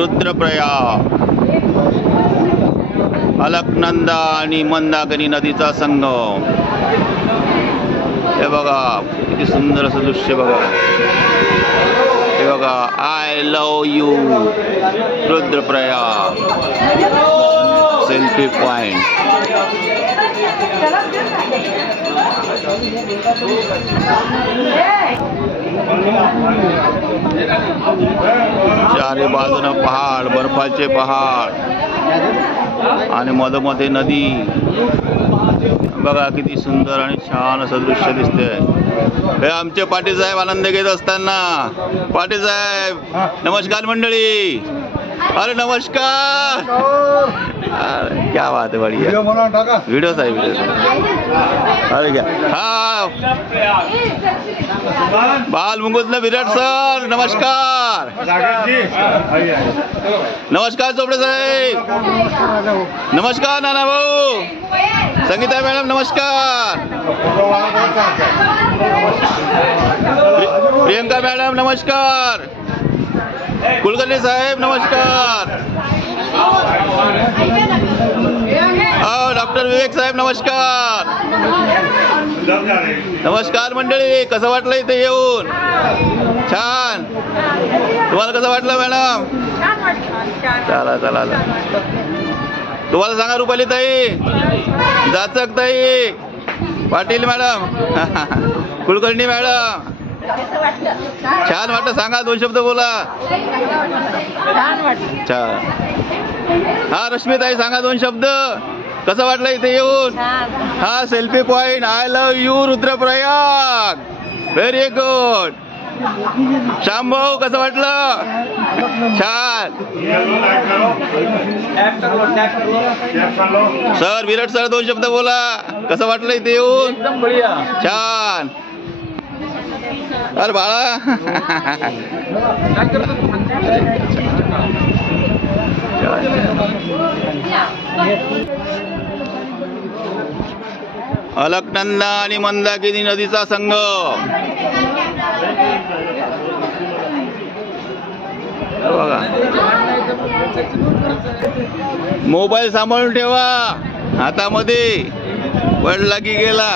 रुद्रप्रयाग अलकनंदा आणि मंदाकिनी नदीचा संगम। हे बघा किती सुंदर असं दृश्य बघा। हे बघा I love you Rudraprayag selfie point. चारी बाजूने पहाड, बर्फाचे पहाड आणि मधोमध नदी। बघा किती सुंदर आणि छान असं दृश्य दिसतंय। हे आमचे पाटील साहेब आनंद घेत असताना। पाटील साहेब नमस्कार मंडळी। अरे नमस्कार। अरे क्या बात है, बढ़िया वीडियो साहेब अरे क्या। हाँ बाल मुंगुतला विराट सर नमस्कार। नमस्कार चोपडे साहेब नमस्कार। नाना भाऊ संगीता मॅडम नमस्कार। प्रियंका मॅडम नमस्कार। कुलकर्णी साहेब नमस्कार। डॉक्टर विवेक साहेब नमस्कार। नमस्कार मंडळी, कसं वाटलं इथे येऊन? छान। तुम्हाला कसं वाटलं मॅडम? चला चला तुम्हाला सांगा रुपाली ताई, जाचक ताई, पाटील मॅडम, कुलकर्णी मॅडम छान वाटलं? सांगा, दोन शब्द बोला। छान। हा रश्मीताई सांगा दोन शब्द, कसं वाटलं इथे येऊन? हा selfie point I love you Rudraprayag, very good. Shyam भाऊ कसं वाटलं? छान। सर विराट सर दोन शब्द बोला, कसं वाटलं इथे येऊन? एकदम बढिया, छान। अरे बाळा अलकनंदा आणि मंदाकिनी नदीचा संगम। बघा मोबाईल सांभाळून ठेवा हातामध्ये, पडला की गेला।